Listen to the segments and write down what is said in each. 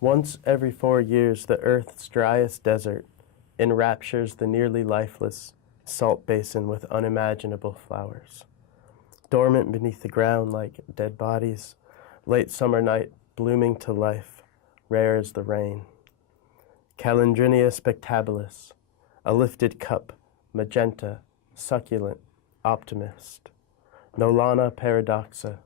Once every 4 years, the earth's driest desert enraptures the nearly lifeless salt basin with unimaginable flowers. Dormant beneath the ground like dead bodies, late summer night blooming to life, rare as the rain. Calendrinia spectabilis, a lifted cup, magenta, succulent, optimist. Nolana paradoxa,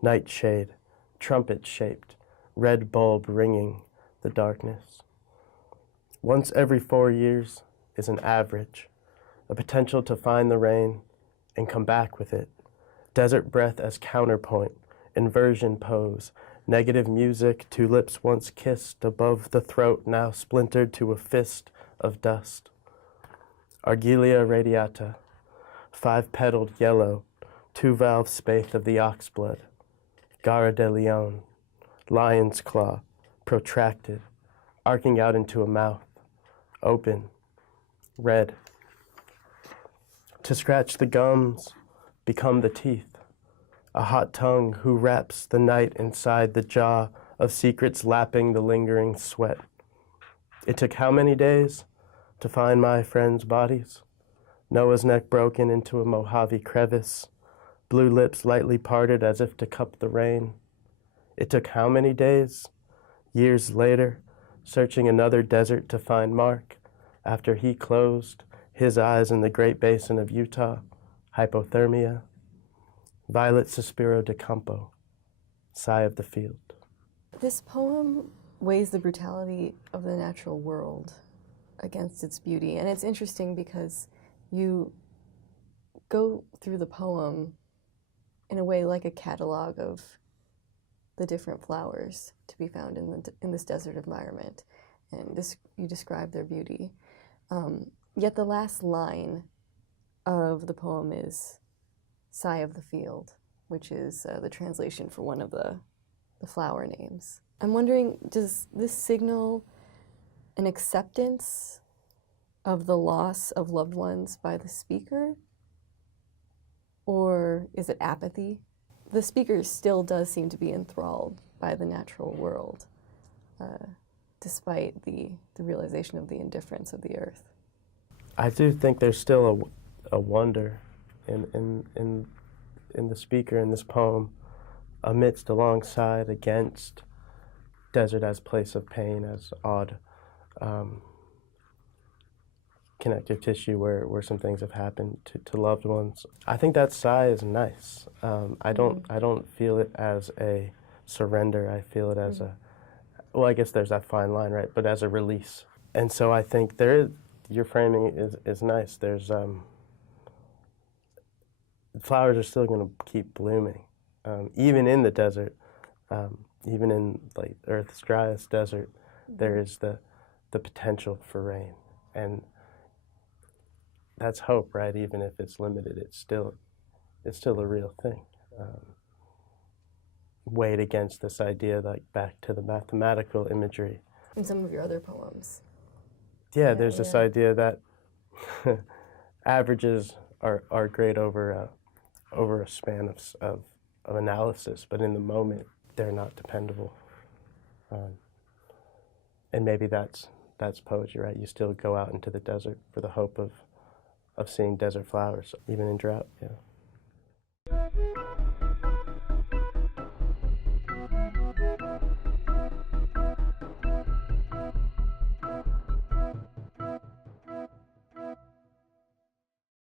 nightshade, trumpet-shaped, red bulb ringing the darkness. Once every 4 years is an average, a potential to find the rain and come back with it. Desert breath as counterpoint, inversion pose, negative music, two lips once kissed above the throat now splintered to a fist of dust. Argelia radiata, five-petaled yellow, two-valve spathe of the oxblood. Gara de leon, lion's claw, protracted, arcing out into a mouth, open, red. To scratch the gums, become the teeth, a hot tongue who wraps the night inside the jaw of secrets lapping the lingering sweat. It took how many days to find my friends' bodies? Noah's neck broken into a Mojave crevice, blue lips lightly parted as if to cup the rain. It took how many days? Years later, searching another desert to find Mark, after he closed his eyes in the Great Basin of Utah, hypothermia. Violet Suspiro de Campo, sigh of the field. This poem weighs the brutality of the natural world against its beauty. And it's interesting because you go through the poem in a way like a catalog of the different flowers to be found in this desert environment. And you describe their beauty. Yet the last line of the poem is Sigh of the Field, which is the translation for one of the flower names. I'm wondering, does this signal an acceptance of the loss of loved ones by the speaker? Or is it apathy? The speaker still does seem to be enthralled by the natural world, despite the realization of the indifference of the earth. I do think there's still a wonder in the speaker in this poem, amidst, alongside, against desert as place of pain, as odd connective tissue where some things have happened to loved ones. I think that sigh is nice. I don't feel it as a surrender. I feel it as a, well, I guess there's that fine line, right? But as a release. And so I think your framing is nice. There's flowers are still going to keep blooming, even in the desert, even in like Earth's driest desert. There is the potential for rain, and that's hope, right? Even if it's limited, it's still a real thing. Weighed against this idea, like back to the mathematical imagery. In some of your other poems. Yeah, there's this idea that averages are great over a span of analysis, but in the moment they're not dependable. And maybe that's poetry, right? You still go out into the desert for the hope of seeing desert flowers, even in drought. Yeah.